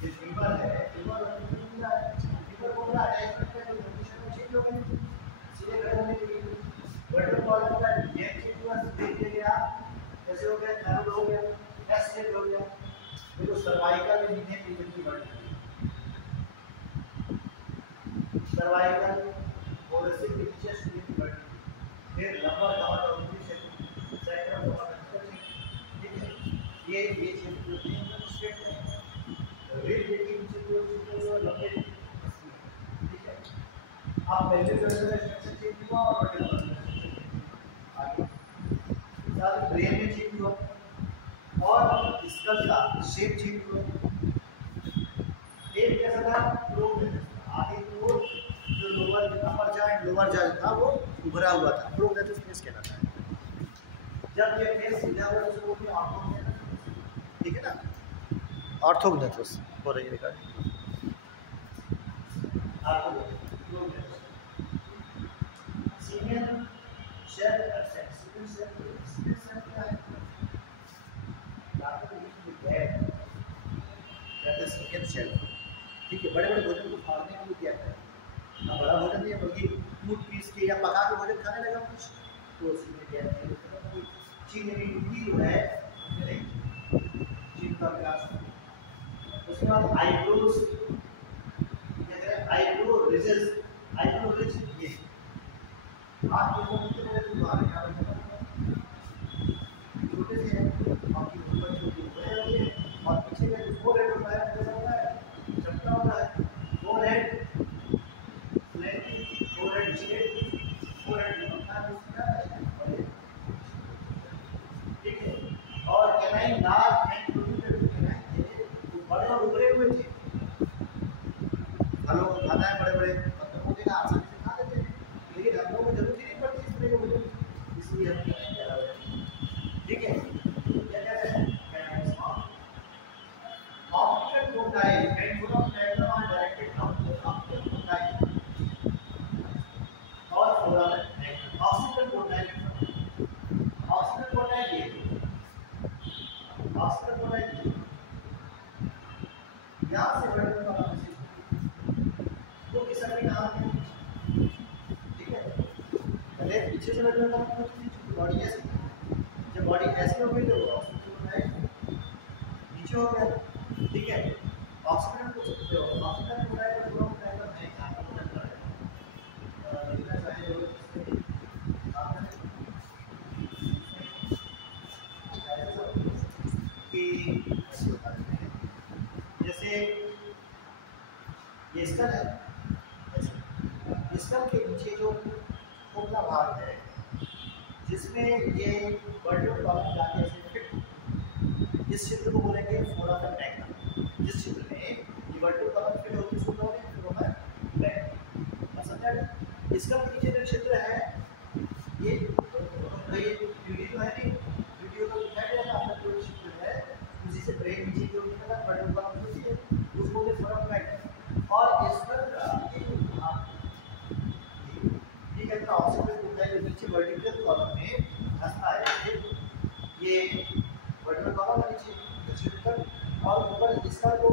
ये फीवर है, फीवर बोल रहा है इसमें कोई पोजीशन में चेंज हो गई सीधे खड़े होने के लिए वर्टिकल कॉलम का ये चेंज हुआ, देख गया कैसे हो गया, थर्ड हो गया, एस चेंज हो गया। देखो सर्वाइकल नीचे रीजन की बढ़ गई, सर्वाइकल और इससे नीचे स्ट्रीम की बढ़ गई, फिर लंबर कवर और ऊपरी क्षेत्र सैक्रम और अंतर, ठीक है। ये क्षेत्र जो है एकदम स्ट्रेट है, रेड देखिए नीचे की ओर लंबे, ठीक है। आप पहले जो स्ट्रक्चर चेंज हुआ और आगे साथ ब्रेन में चेंज हुआ और स्कल का शेप चेंज हुआ। एक कैसा था प्रोब, आगे तो जो लोअर अपर जा एंड लोअर जा था वो उभरा हुआ था, प्रोग्नेटस फेस कहलाता है। जब ये फेस सीधा हुआ तो वो भी ऑर्थोग्नेटस, ठीक है ना, ऑर्थोग्नेटस हो रही है recording senior shell absent, senior shell क्या है, सीनियर शेल, ठीक है। बड़े बड़े भोजन को फाड़ने के लिए क्या है, ना बड़ा भोजन नहीं बल्कि टूट पीस के या पका के भोजन खाने लगा कुछ, तो सीनियर क्या है चीनी की टुकड़ी जो है चीन का विकास। उसके बाद eyebrows, eyebrow ridges, eyebrow ridge ये आप लोगों को कितने बड़े द्वार हैं छोटे से हैं, आपकी ऊपर छोटी बड़े होते हैं और पीछे का जो फोरहेड होता है कैसा होता है, चपटा होता है। Forehead flirty, forehead straight, forehead होता है, ठीक है। और canine large and protruded canine थे वो बड़े और उभरे हुए थे, फलों को खाता है बड़े बड़े पत्तों को देना आसानी से खा लेते हैं, लेकिन हम लोगों को जरूरत ही नहीं पड़ती इस तरह के, इसलिए हम कैनाइन कह रहे हैं, ठीक है। क्या कहते हैं canine small optical cotyle and full of diagram are directed down to optical cotyle और foramen oxygen cotyle, oxygen cotyle ये ऑक्सीजन कोटाइल यहाँ से वर्टिकल वाला मैसेज वो किस तरह का है, ठीक है। पहले पीछे से वर्टिकल वाला मैसेज बॉडी ऐसी, जब बॉडी ऐसी हो गई तो ऑक्सीजन कोटाइल नीचे हो गया, ठीक है। ऑक्सीजन को जो ऑक्सीजन कोटाइल को पूरा डायग्राम है आपको पता चल रहा है, लिखना चाहिए लोग कि जैसे ये स्कल है, स्कल के नीचे जो खोखला भाग है जिसमें ये वर्टिब्रल कॉलम जाके ऐसे फिट, इस क्षेत्र को बोलेंगे फोरामेन मैग्नम। जिस क्षेत्र में ये वर्टिब्रल कॉलम फिट होगी उसको बोलेंगे फोरामेन मैग्नम। समझा? स्कल के नीचे जो क्षेत्र है ये वीडियो है नहीं, वीडियो तो दिखाई दे रहा है आपका जो क्षेत्र है उसी से ब्रेन नीचे जो निकला वर्टिब्रल कॉलम होती है उसको बोलते फोरामेन मैग्नम। और स्कल का ये जो भाग ये कहता है ऑक्सीपिटल होता है जो नीचे वर्टिब्रल कॉलम में धंसता है, ये वर्टिब्रल कॉलम है नीचे दक्षिण और ऊपर इसका जो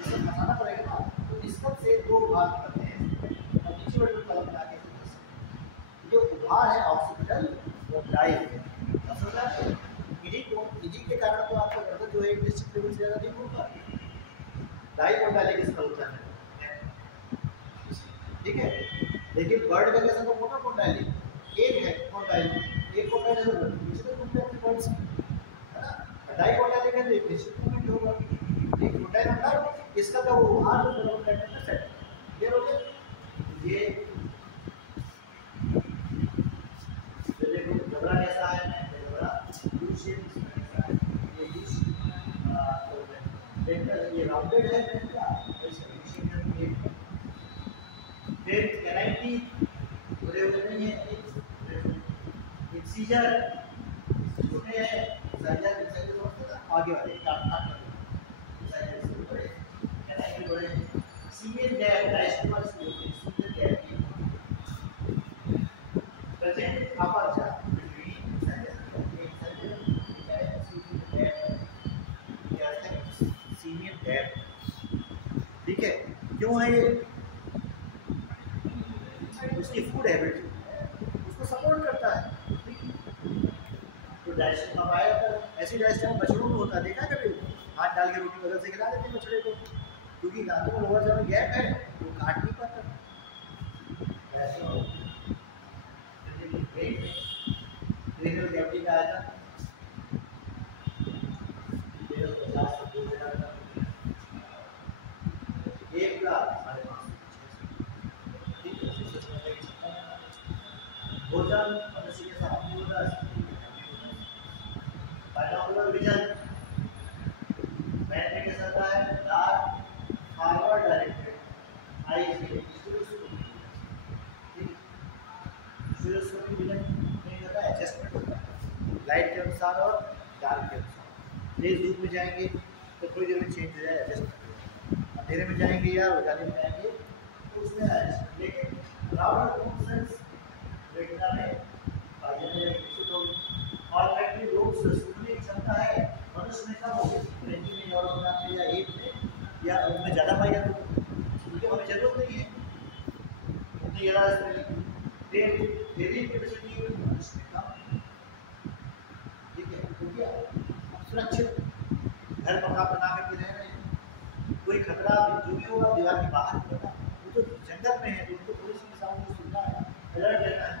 इसे फंसाना पड़ेगा ना, तो इसका से दो भाग निकलते हैं और नीचे वर्टिब्रल कॉलम में आके जो उभार है ऑक्सीपिटल वो डाई समझा। इन्हीं के कारण तो आपका गर्दन जो है डिस्ट्रिक्ट लेवल से ज़्यादा नहीं होगा, डाई मोडालिक इसका होता है, ठीक है। लेकिन बर्ड का कैसा तो मोटा कोंडाइलिक एक है, कोंडाइलिक एक कोंडाइलिक है तो दूसरे कोंडाइलिक बर्ड्स है ना, डाई कोंडाइलिक है तो एक निश्चित मूवमेंट होगा, एक कोंडाइल अंदर इसका तो वो उभार जो दोनों कोंडाइल में सेट क्लियर हो गया। ये देखो जबड़ा कैसा है, जबड़ा यू शेप कैसा है, ये यू शेप ये राउंडेड है क्या, ऐसे यू शेप में फिर कैनाइटी पूरे होते नहीं है, एक सीजर छोटे है, साइजर साइजर होता है आगे वाले काट काट साइजर से बड़े कैनाइटी बड़े, simian gap diastema simian gap present aperture between incisor simian gap, ठीक है। क्यों है ये? उसकी फूड हैबिट उसको सपोर्ट करता है, तो डाइजेशन में आया जाता है। ऐसी डाइजेशन बछड़ों में होता है, देखा कभी हाथ डाल के रोटी बदल से खिला देते हैं बछड़े को, क्योंकि दांतों में लोअर जब गैप है वो काट नहीं पाता। का आया था एक का भोजन मनुष्य के साथ विजन बैठने के साथ है डार्क फॉरवर्ड डायरेक्टेड आईज के विजन नहीं होता है, एडजस्टमेंट होता है लाइट के अनुसार और डार्क के अनुसार। तेज धूप में जाएंगे तो थोड़ी देर में चेंज हो जाए, एडजस्ट अंधेरे में जाएंगे या उजाले में जाएंगे तो उसमें एडजस्ट। लेकिन राउंड सेंस रेटिना में विकसित होगी और फैक्ट्री लोग सुनने की क्षमता है मनुष्य में कम होगी, फ्रेंची में यूरोप में या एट में या उनमें ज़्यादा पाई जाती है, क्योंकि हमें जरूरत नहीं है उतनी ज़्यादा हेवी कैपेसिटी मनुष्य में कम, ठीक है। क्योंकि हम सुरक्षित घर पका बना करके रह रहे हैं, कोई खतरा जो भी होगा दीवार के बाहर नहीं होगा, वो तो जंगल में है तो उनको पुलिस के सामने सुनना है, अलर्ट रहना है।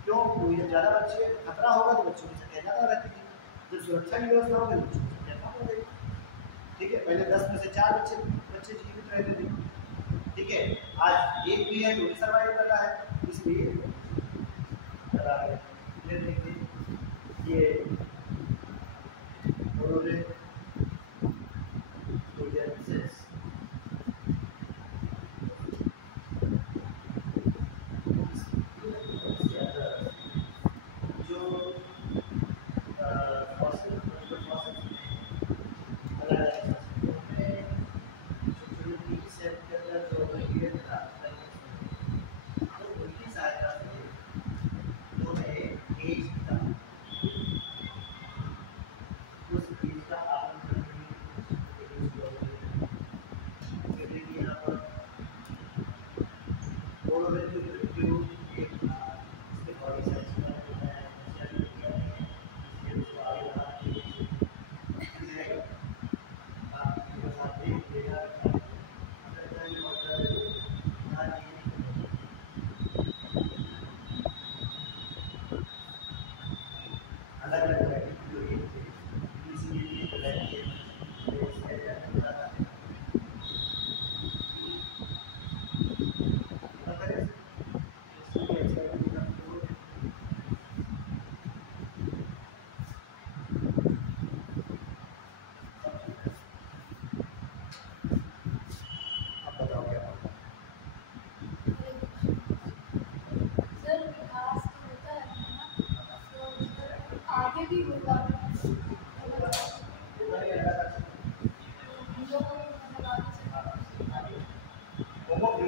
क्यों? तो ज़्यादा बच्चे खतरा होगा तो बच्चों की संख्या ज़्यादा रहती है, जब सुरक्षा की व्यवस्था होगी बच्चों की संख्या कम हो गई, ठीक है। पहले 10 में से 4 बच्चे जीवित रहते थे, ठीक है। आज एक भी है तो भी सर्वाइव कर रहा है, इसलिए ये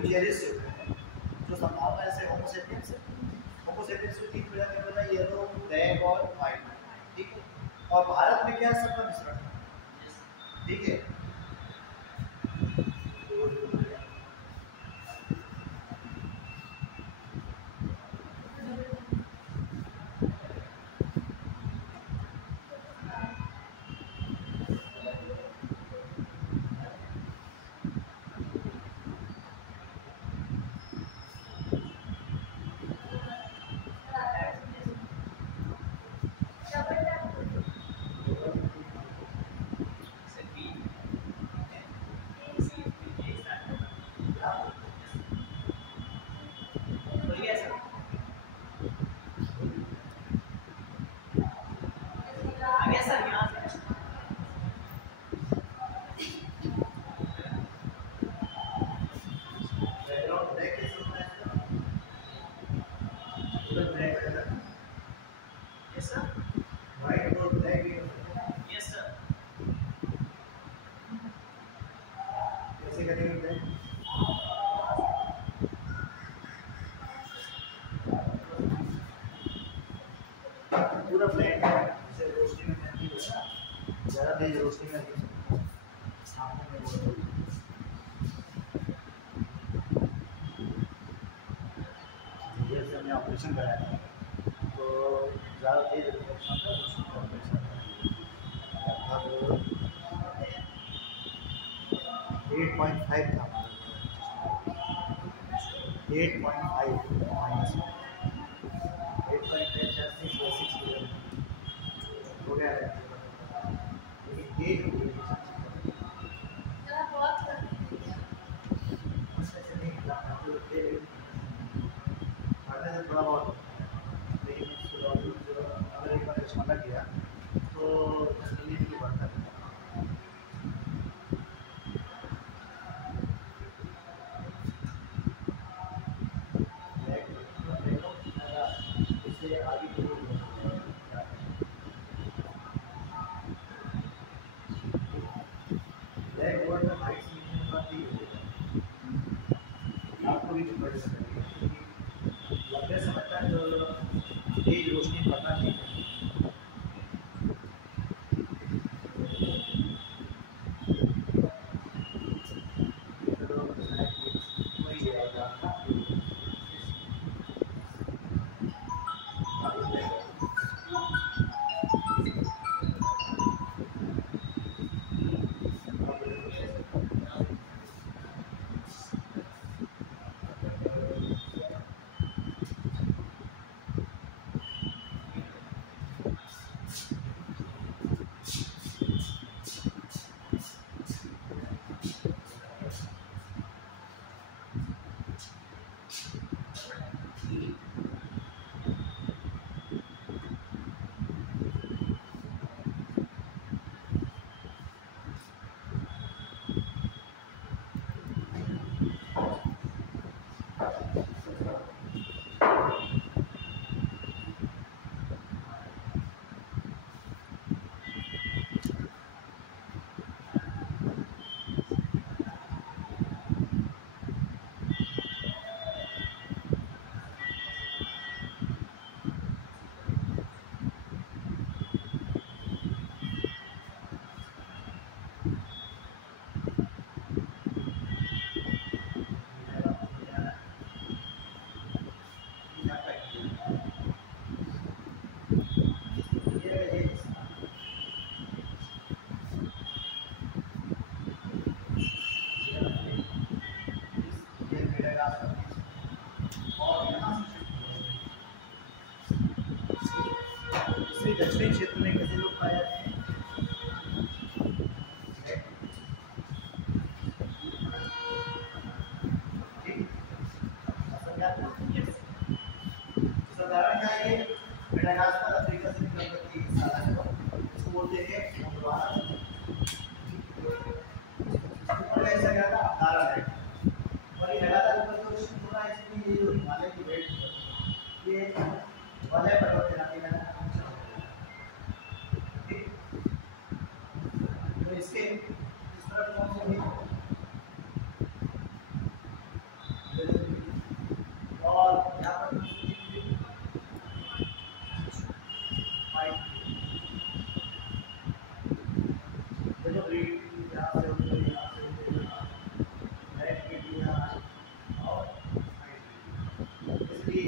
जेरिस जो संभावना ऐसे होमोसेपियंस में 3 प्रजाति बना येलो, ब्लैक और व्हाइट, ठीक है। और भारत में क्या है, सबका मिश्रण है, ठीक है। पूरा फ्लैट है, जैसे रोशनी में नहीं होता ना, ज़्यादा तेज रोशनी में नहीं आँखों में वो जैसे हमने ऑपरेशन कराया था तो ज़्यादा तेज रिफ्लेक्शन था, रोशनी का ऑपरेशन लगभग 8.5 था, 8.5 माइनस 8.5 हो गया है, लेकिन ये जो थोड़ा बहुत, लेकिन अगर एक बार चश्मा लग गया तो जल्दी नहीं बढ़ता है। इससे आगे ब्लैक बोर्ड में हाइट सीखने का आपको भी डिफरेंस है, लंबे समय तक तेज रोशनी पड़ना नहीं है।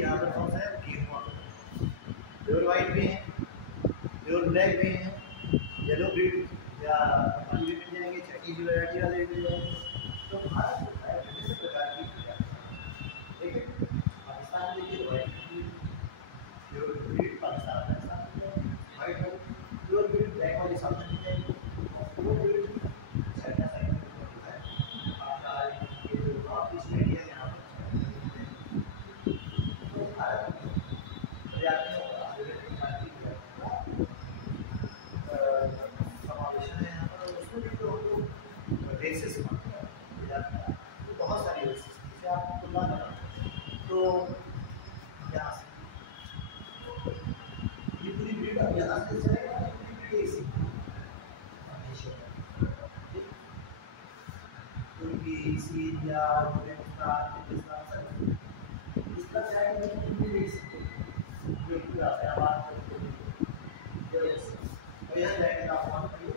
यहाँ पर कौन सा है, गेहूँ, प्योर वाइट भी है, प्योर ब्लैक भी है, येलो ब्रीड या भी मिल जाएंगे, छठी की वैरायटी वाले भी मिल जाएंगे। तो भारत में है विभिन्न प्रकार की प्रजातियां। ठीक है, पाकिस्तान में देखिए वाइट प्योर ब्रीड पाकिस्तान में वाइट प्योर ब्रीड ब्लैक वाली साउथ में मिल जाएगी, और प्योर ब्रीड चाइना साइड में होता है। आपका ये जो नॉर्थ ईस्ट इंडिया है यहाँ पर, तो भारत में प्रजातियों का विभिन्न प्रकार की प्रजातियों का समावेशन है यहाँ पर। उसमें भी जो हमको रेसेस मानते हैं प्रजातियाँ, तो बहुत सारी रेसेस जिसे आप तुलना करें तो यहाँ से ये पूरी ब्रीड अब यहाँ से चलेगा, पूरी ब्रीड ऐसी तुर्की, सीरिया, अफगानिस्तान, पाकिस्तान सब इस तरह से आएगा तो पूरी ब्रीड ऐसी जो पूरा फैलाबाद और यहाँ जाएगा तापमान करिए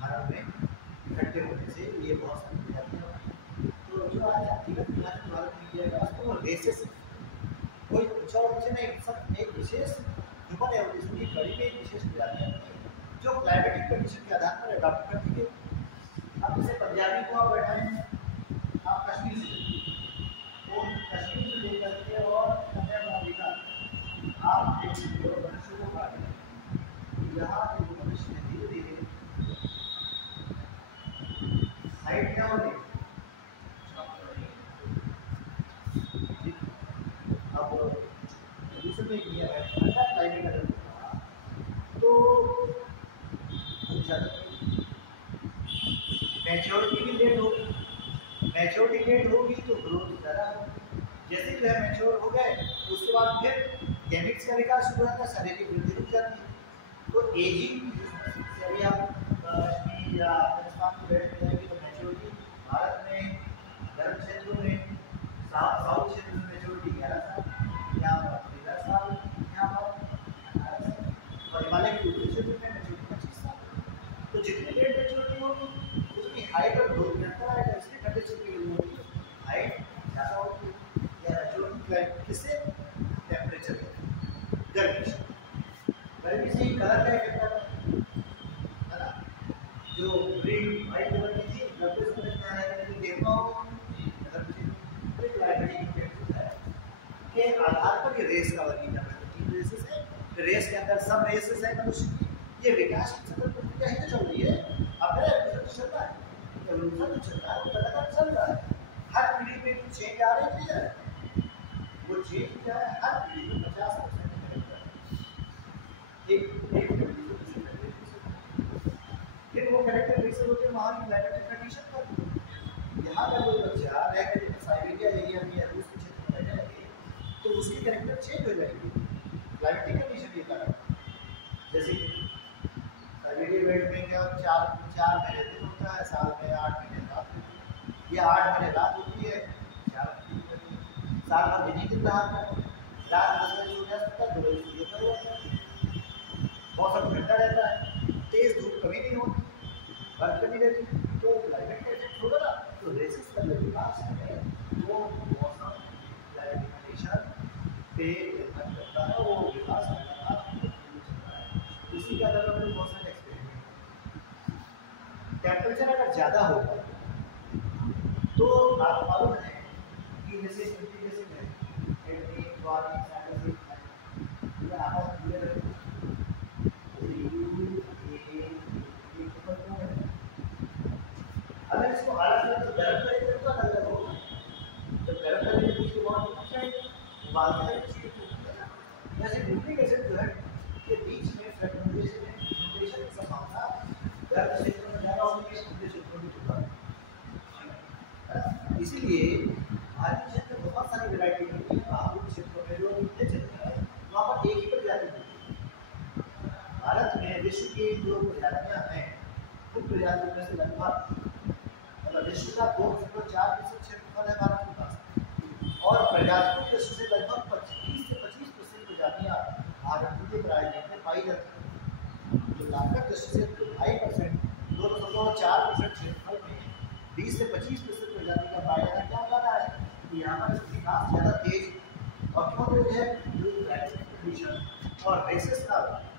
भारत में इकट्ठे होने से ये बहुत सारी प्रजातियाँ। तो जो आज जातिगत विभाजन भारत में किया गया उसको रेसेस कोई ऊंचा और नीचे नहीं, सब एक विशेष ह्यूमन एवोल्यूशन की कड़ी में एक विशेष प्रजातियाँ जो क्लाइमेटिक कंडीशन के आधार पर अडॉप्ट कर दी गई। अब जैसे पंजाबी को आप बैठाए हैं, आप कश्मीर से तो कश्मीर से लेकर के और कन्याकुमारी का आप मनुष्य को काटें, यहाँ के जो मनुष्य धीरे धीरे हाइट क्या हो रही है। अब दूसरे में किया है क्लाइमेट अगर तो मैच्योरिटी भी लेट होगी, मैच्योरिटी लेट होगी तो ग्रोथ ज़्यादा होगी। जैसे जो है मैच्योर हो गए तो उसके बाद फिर गैमेट्स का विकास शुरू होता है, शारीरिक वृद्धि रुक जाती है। तो एजिंग अभी आप कश्मीर या राजस्थान में बैठ जाएंगे तो मैच्योरिटी भारत में गर्म क्षेत्रों में साउथ क्षेत्र में मैच्योरिटी 11 साल, यहाँ पर 13 साल, यहाँ पर 18 साल, और हिमालय के उत्तरी क्षेत्र में मैच्योरिटी 25 साल। तो जितनी लेट मैच्योरिटी होगी उसकी हाइट और ग्रोथ गिरता रहेगा, इसलिए ठंडे क्षेत्र की होगी हाइट ज़्यादा होगी या मैच्योरिटी किससे टेम्परेचर गर्मी से, गर्मी से ही कलर क्या करता है ना, जो ग्रीन वाइट कलर की थी गर्मी से क्या है कि देखना हो के आधार पर ये रेस का वर्गीकरण है। 3 रेसेस है, रेस के अंदर सब रेसेस है मनुष्य की, ये विकास की सतत प्रक्रिया ही तो चल रही है। अब मेरा एवोल्यूशन चल रहा है, एवोल्यूशन चल रहा है, वो लगातार चल रहा है, हर पीढ़ी में कुछ चेंज आ रहे हैं, वो चेंज क्या है हर पीढ़ी में 50% फिर वो कैरेक्टर रेसेस होते हैं वहाँ की क्लाइमेटिक कंडीशन पर। यहाँ का जो बच्चा रह के साइबेरिया एरिया में या रूस के क्षेत्र में रह जाएंगे तो उसकी कैरेक्टर चेंज हो जाएगी, क्लाइमेटिक कंडीशन ये कारण। जैसे साइबेरिया बेल्ट में क्या 4 महीने दिन होता है, साल में 8 महीने रात होती है, ये 8 महीने रात होती है, 4 महीने साल भर दिन ही दिन रात है, रात 10 बजे सूर्यास्त होता है, 2 बजे सूर्योदय होता है, मौसम ठंडा रहता है, तेज धूप कभी नहीं होती, बर्फ कभी रहती। तो क्लाइमेट का इफेक्ट होगा ना, तो रेसेस का जो विकास है वो मौसम क्लाइमेटिक कंडीशन पे निर्भर करता है, वो विकास इसी के आधार पर बहुत सारे एक्सपेरिमेंट। टेम्परेचर अगर ज़्यादा होगा तो आप मालूम है कि जैसे अगर इसको अलग तो गर्म करेंगे तो अलग होगा, जब गर्म करेंगे तो उसके बाद उबालते हैं जैसे न्यूक्लिक एसिड जो है के बीच में फ्रेगमेंटेशन की संभावना गर्म क्षेत्र में ज़्यादा होगी, ठंडे क्षेत्र में होगा। इसीलिए भारतीय क्षेत्र में बहुत सारी वैरायटी होती है, बाहरी क्षेत्रों में जो ठंडे क्षेत्र है वहाँ पर एक ही प्रजाति होती है। भारत में विश्व की जो प्रजातियाँ हैं उन प्रजातियों में से लगभग विश्व का 2.4% क्षेत्रफल है भारत के पास, और प्रजातियों की दृष्टि से लगभग 20 से 25% प्रजातियाँ भारत के प्रायद्वीप में पाई जाती है। जो लागत दृष्टि से 2.5% 2.4% क्षेत्रफल में 20 से 25% प्रजाति का पाया जाता है। क्या हो जाता है कि यहाँ पर इसकी घास ज़्यादा तेज और क्यों तेज है, और रेसेस का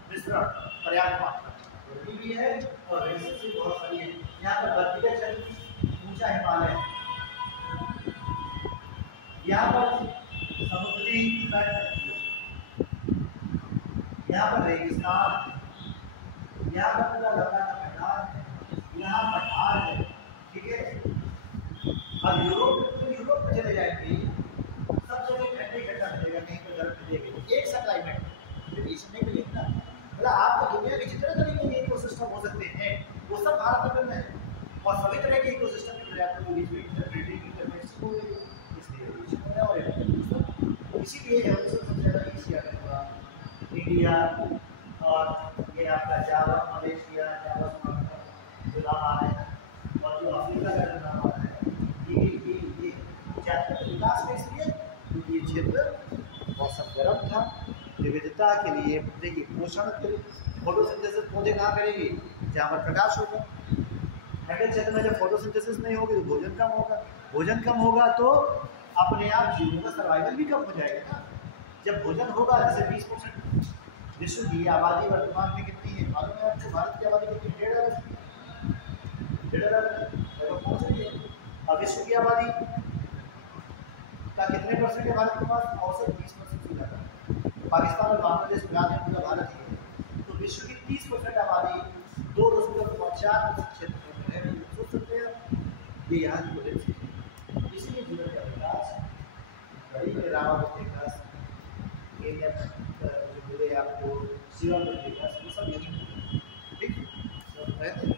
मिश्रण पर्याप्त मात्रा गर्मी भी है और रेसेस भी बहुत सारी है। यहाँ पर बर्फीला क्षेत्र, ऊंचा हिमालय, यहाँ पर समुद्री तट, यहाँ पर रेगिस्तान, यहाँ पर पूरा लंबा का मैदान है, यहाँ पठार है। ठीक है, अब यूरोप में चले जाएंगे, सब जगह ठंडे ठंडा मिलेगा, कहीं पर गर्म मिलेगा, एक सा क्लाइमेट बीच में मिलेगा। मतलब आपको दुनिया के जितने तरीके के इकोसिस्टम हो सकते हैं वो सब भारत में है, और सभी तरह के इकोसिस्टम की प्रजातियों के बीच में इंटरमिक्सिंग हो गई है, इसलिए और इसीलिए सबसे ज़्यादा एशिया में हुआ, इंडिया और ये आपका जावा मलेशिया, जावा जो नाम आ रहे हैं, और जो अफ्रीका का जो नाम आ रहा है, ये विकास में इसलिए क्योंकि ये क्षेत्र मौसम गर्म था, विविधता के लिए, देखिए पोषण के लिए, फोटोसिंथेसिस पौधे कहाँ करेंगे जहाँ पर प्रकाश होगा। ठंडे क्षेत्र में जब फोटोसिंथेसिस नहीं होगी तो भोजन कम होगा, भोजन कम होगा तो अपने आप जीवों का सर्वाइवल भी कम हो जाएगा ना। जब भोजन होगा, जैसे 20% विश्व की आबादी वर्तमान में कितनी है मालूम है आपको? भारत की आबादी कितनी, 1.5 अरब पहुँच रही है। और विश्व की आबादी का कितने परसेंट है भारत के पास? औसत 20% से ज़्यादा। पाकिस्तान और बांग्लादेश मिला दें पूरा भारत ही है, तो विश्व की 30% आबादी 2.4 क्षेत्र में है। सोच सकते हैं ये यहाँ की वजह से, इसीलिए जीवन का विकास बड़ी के अलावा विकास आपको जीवन में विकास वो सब यही ठीक है।